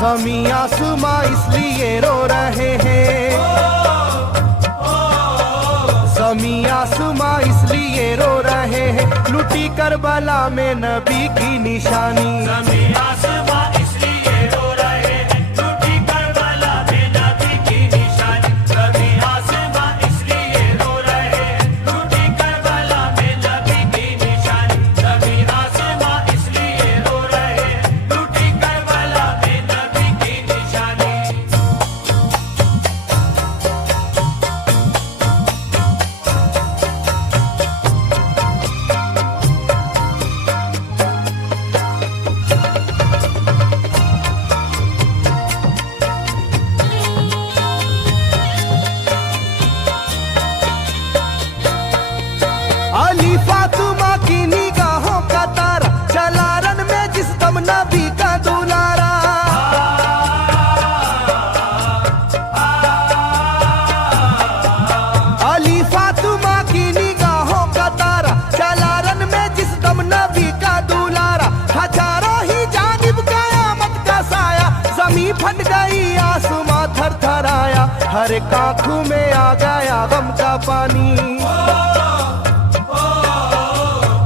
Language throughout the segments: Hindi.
ज़मीं आसमां इसलिए रो रहे हैं, ज़मीं आसमां इसलिए रो रहे हैं, लुटी करबला में नबी की निशानी। ज़मीं आसमां इसलिए रो रहे हैं, लुटी करबला में नबी की निशानी। ज़मीं आसमां इसलिए रो रहे हैं, लुटी करबला में नबी की निशानी। ज़मीं आसमां इसलिए रो रहे हैं, लुटी करबला में नबी की निशानी। अली फातिमा की निगाहों का तारा, चला रन में जिस दम नबी का दुलारा। अली फातिमा की निगाहों का तारा, चला रन में जिस दम नबी का दुलारा। हजारों ही जानिब कयामत का साया, जमीन फट गई आसमां थर थर आया। हर एक आंखों में आ गया गम का पानी,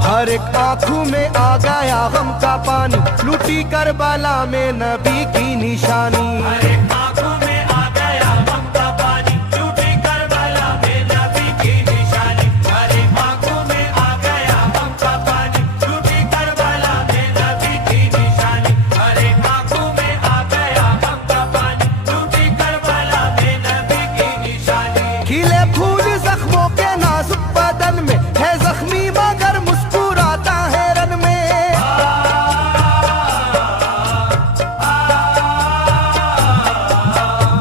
हर एक आंखों में आ गया गम का पानी, लुटी करबला में नबी की निशानी। हर एक आंखों में आ गया गम का पानी, लुटी करबला में नबी की निशानी। हर एक आंखों में आ गया गम का पानी, लुटी करबला में नबी की निशानी। हर एक आंखों में आ गया गम का पानी, लुटी करबला में नबी की निशानी। खिले फूल जख्मों के नाजुक बदन में है जख्मी मगर मुस्कुराता है रन में।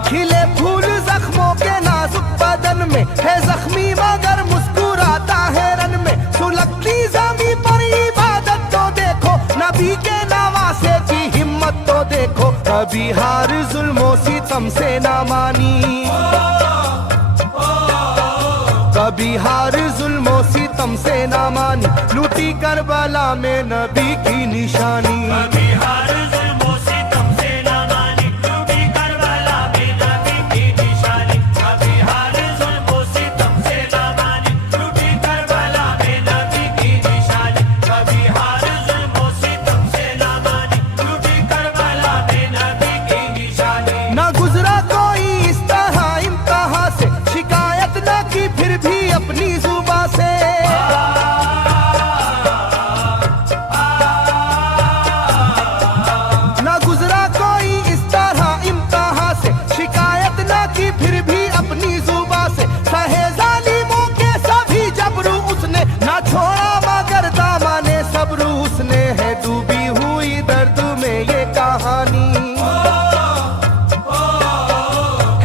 खिले फूल जख्मों के नाजुक बदन में है जख्मी मगर मुस्कुराता है रन में। सुलगती ज़मीं पर इबादत तो देखो, नबी के नवासे की हिम्मत तो देखो। कभी हार जुल्मों सितम से ना मानी, कभी हार जुल्मों सितम से ना मानी, लुटी करबला में नबी की निशानी। कभी हार जुल्मों सितम से ना मानी, लुटी करबला में नबी की निशानी। कभी हार जुल्मों सितम से ना मानी, लुटी करबला में नबी की निशानी। कभी हार जुल्मों सितम से ना मानी, लुटी करबला में नबी की निशानी। ना गुजरा कोई इस तरह इम्तिहान से, शिकायत न की फिर भी अपनी जुबां से। ना गुजरा कोई इस तरह इम्तिहान से, शिकायत न की फिर भी अपनी जुबां से। सहे जालिमों के सभी जबरू उसने, ना छोड़ा मगर दामने सब्र उसने। है डूबी हुई दर्द में ये कहानी,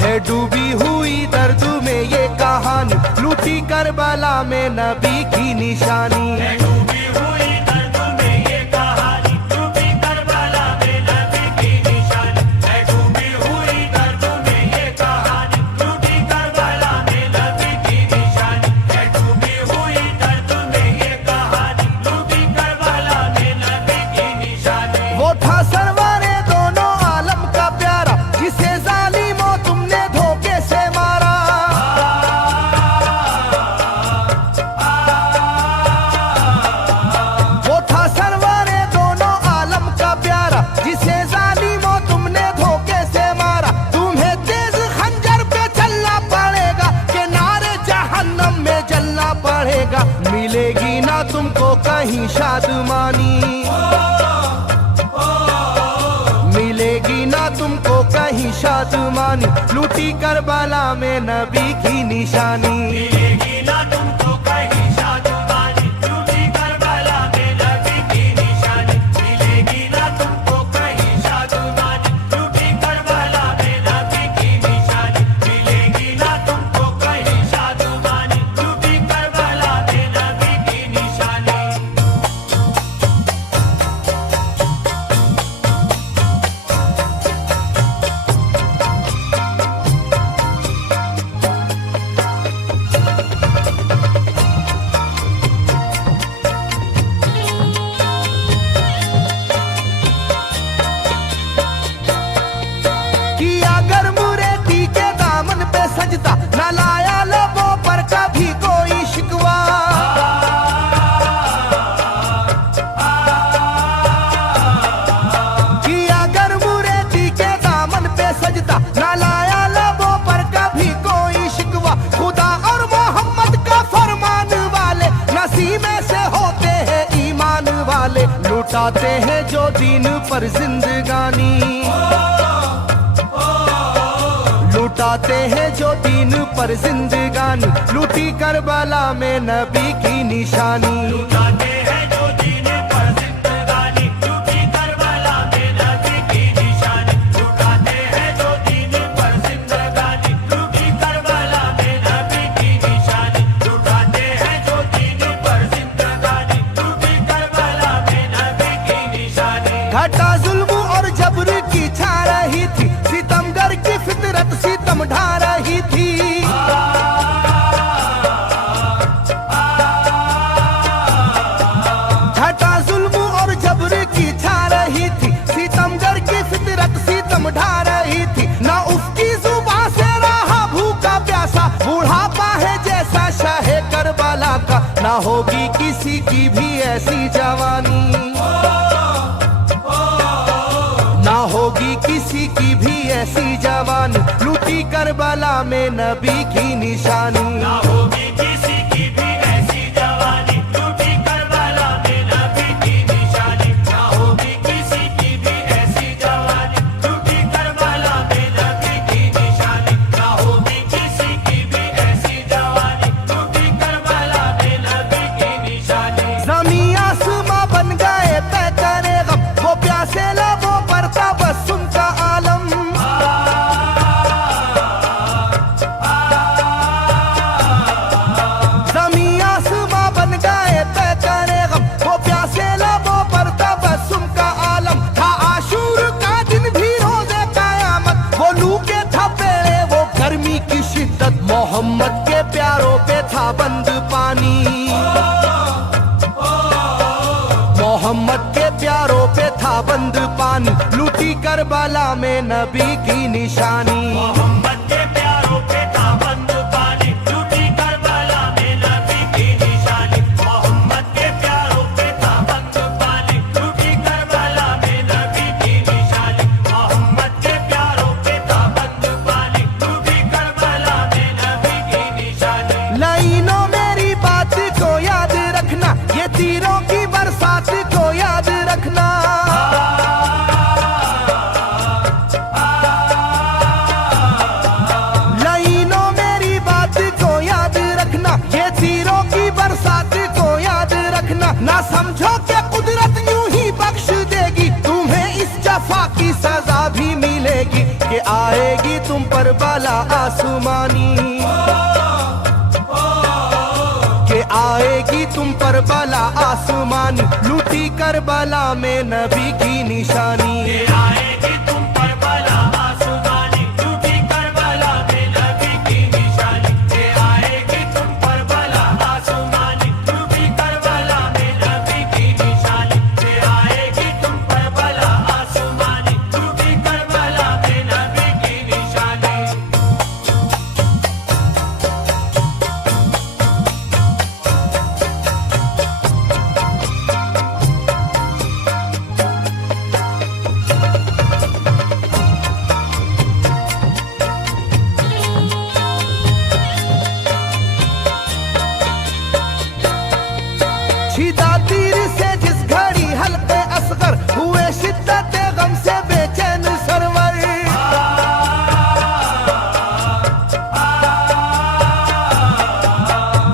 है डूबी हुई दर्द में ये कहानी, लुटी करबला में नबी की निशानी। है डूबी हुई दर्द में ये कहानी, लुटी करबला में नबी की निशानी। है डूबी हुई दर्द में ये कहानी, लुटी करबला में नबी की निशानी। है डूबी हुई दर्द में ये कहानी, लुटी करबला में नबी की निशानी। वो था सरवारे दोनों आलम का प्यारा, जिसे जालिमों तुमने धोखे से मारा। वो था सरवारे दोनों आलम का प्यारा, जिसे जालिमों तुमने धोखे से मारा। तुम्हें तेज खंजर पे चलना पड़ेगा, कि नारे जहन्नम में जलना पड़ेगा। मिलेगी ना तुमको कहीं शादमानी, मिलेगी ना तुमको कहीं शादमानी, लुटी करबला में नबी की निशानी। मिलेगी ना तुमको कहीं शादमानी, लुटी करबला में नबी की निशानी। मिलेगी ना तुमको कहीं शादमानी, लुटी करबला में नबी की निशानी। मिलेगी ना तुमको कहीं शादमानी, लुटी करबला में नबी की निशानी। लौटाते हैं जो दीन पर जिंदगानी, लुटाते हैं जो दीन पर जिंदगानी, लूटी करबला में नबी की निशानी। लुटाते हैं जो दीन पर जिंदगानी, लूटी करबला में नबी की निशानी। लुटाते हैं जो दीन पर जिंदगानी, लूटी करबला में नबी की निशानी। लुटाते हैं जो दीन पर जिंदगानी, लूटी करबला में नबी की निशानी। घटा जुल्म और जबर की छा रही थी, सितमगर की फितरत सितम ढा रही थी। घटा जुल्म और जबर की छा रही थी, सितमगर की फितरत सितम ढा रही थी। ना उसकी जुबान से रहा भूखा प्यासा, बुढ़ापा है जैसा शाहे करबला का, ना होगी किसी की भी ऐसी जवानी, ना होगी किसी की भी ऐसी जवानी, लूटी करबला में नबी की निशानी। ना होगी किसी की भी ऐसी जवानी, लूटी करबला में नबी की निशानी। ना होगी किसी की भी ऐसी जवानी, लूटी करबला में नबी की निशानी। ना होगी किसी की भी ऐसी जवानी, लूटी करबला में नबी की निशानी। ज़मीं आसमां बन गए तय करे गम, वो प्यासे लबों पर तबस्सुम का आलम। ज़मीं आसमां बन गए तय करे गम, वो प्यासे लबों पर तबस्सुम का आलम। था आशूर का दिन भी रोज़े क़यामत, वो लू के थपेड़े वो गर्मी की शिद्दत, मोहम्मद के प्यारों पे था बंद पानी, मोहम्मद के प्यारों पे था बंद पानी, लूटी करबला में नबी की निशानी। मोहम्मद के प्यारों पे था बंद पानी, लूटी करबला में नबी की निशानी। मोहम्मद के प्यारों पे था बंद पानी, लूटी करबला में नबी की निशानी। मोहम्मद के प्यारों पे था बंद पानी, लूटी करबला में नबी की निशानी। लाइनों मेरी बात को याद रखना, ये तीरों की बरसात को याद रखना। लाइनों मेरी बात को याद रखना, ये तीरों की बरसात को याद रखना। ना समझो कि कुदरत यूं ही बख्श देगी, तुम्हें इस जफा की सजा भी मिलेगी, कि आएगी तुम पर बला आसमानी, कि आएगी तुम पर बला आसमानी, लूटी करबला में नबी की निशानी। ये आएगी तुम पर बला आसमानी, लूटी करबला में नबी की निशानी। ये आएगी तुम पर बला आसमानी, लूटी करबला में नबी की निशानी। ये आएगी तुम पर बला आसमानी, लूटी करबला में नबी की निशानी। छिदा तीर से जिस घड़ी हल्के असगर, हुए शिद्दत गम से बेचैन सरवर।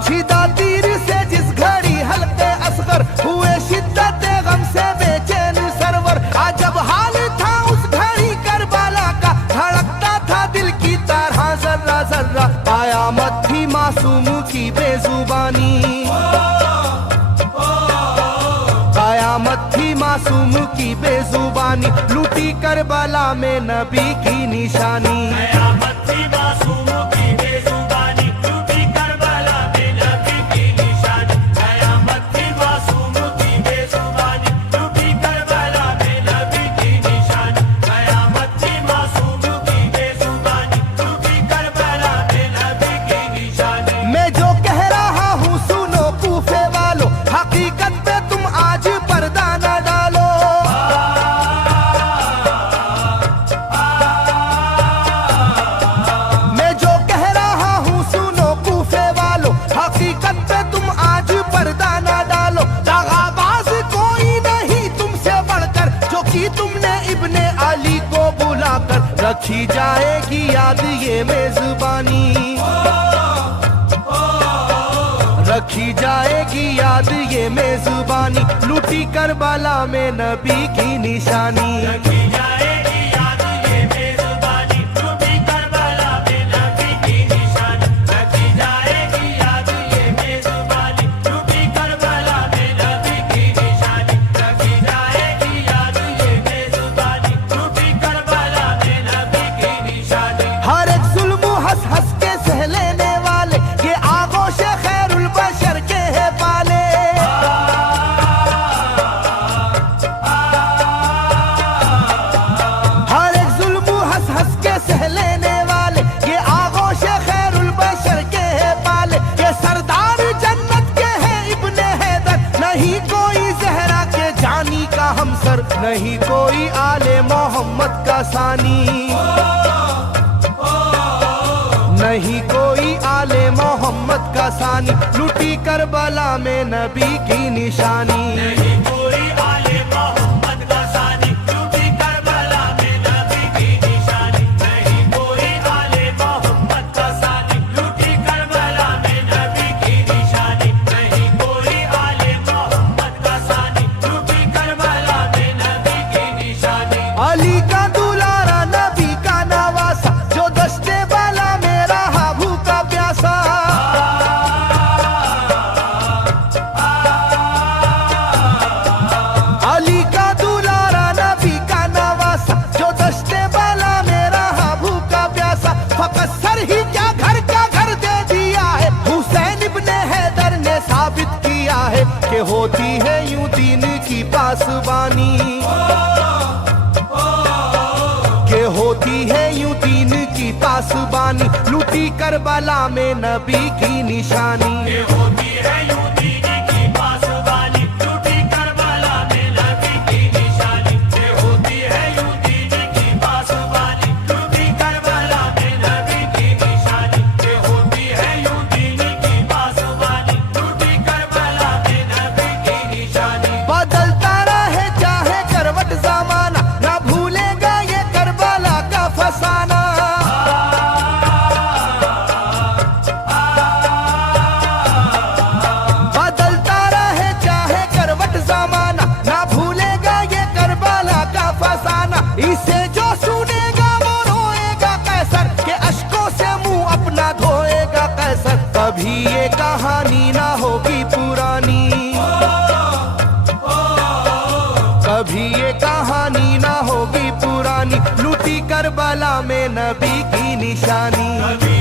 छिदा तीर से जिस घड़ी हल्के असगर, हुए शिद्दत गम से बेचैन सरवर। अजब हाल था उस घड़ी करबला का, धड़कता था दिल की तरह जर्रा जर्रा, कयामत थी मासूम की बेजुबानी, कयामत थी मासूम की बेजुबानी, लूटी करबला में नबी की निशानी। कयामत थी मासूम की बेजुबानी, लूटी करबला में नबी की निशानी। कयामत थी मासूम की बेजुबानी, लूटी करबला में नबी की निशानी। कयामत थी मासूम की बेजुबानी, लूटी करबला में नबी की निशानी। मैं जो कह रहा हूँ सुनो कूफे वालों, हकीकत पे तुम आज पर्दा न डालो। रखी जाएगी याद ये मेजबानी, रखी जाएगी याद ये मेजबानी, लूटी करबला में नबी की निशानी। रखी जाएगी याद ये मेजबानी, लूटी करबला में नबी की निशानी। रखी जाएगी याद ये मेजबानी, लूटी करबला में नबी की निशानी। रखी जाएगी याद ये मेजबानी, लूटी करबला में नबी की निशानी। हर एक जुल्म हंस हंस के सह लेने वाले, ये आगोश खैरुल बशर के है पाले। हर एक जुल्म हंस हंस के सह लेने वाले, ये आगोश खैरुल बशर के है पाले। ये सरदार जन्नत के है इब्ने हैदर, नहीं कोई जहरा के जानी का हमसर, नहीं कोई आले मोहम्मद का सानी, नहीं कोई आले मोहम्मद का सानी, लूटी करबला में नबी की निशानी। नहीं कोई आले मोहम्मद का सानी, लूटी करबला में नबी की निशानी। नहीं कोई आले मोहम्मद का सानी, लूटी करबला में नबी की निशानी। नहीं कोई आले मोहम्मद का सानी, लूटी करबला में नबी की निशानी। अली का दुलारा नबी का नवासा, जो दस्ते वाला में रहा भूखा प्यासा। अली का दुलारा नबी का नवासा, जो दस्ते वाला में रहा भूखा प्यासा। फकत सर ही क्या घर का घर दे दिया है, हुसैन इब्ने हैदर ने साबित किया है कि होती है यूं दीन की पासबानी, के होती है यूं दीन की पासबानी, लूटी करबला में नबी की निशानी। ये होती है यूं दीन की पासबानी, लूटी करबला में नबी की निशानी। ये होती है यूं दीन की पासबानी, लूटी करबला में नबी की निशानी। ये होती है यूं दीन की पासबानी, लूटी करबला में नबी की निशानी। बदलता रहे चाहे करवट जमाना, ना भूलेगा ये करबला का फसाना। बदलता रहे चाहे करवट जमाना, ना भूलेगा ये करबला का फसाना। इसे जो सुनेगा वो रोएगा कैसर, के अश्कों से मुंह अपना धोएगा कैसर। कभी ये कहानी ना होगी पुरानी, कभी ये कहानी ना होगी पुरानी, लूटी करबला में नबी की निशानी। कभी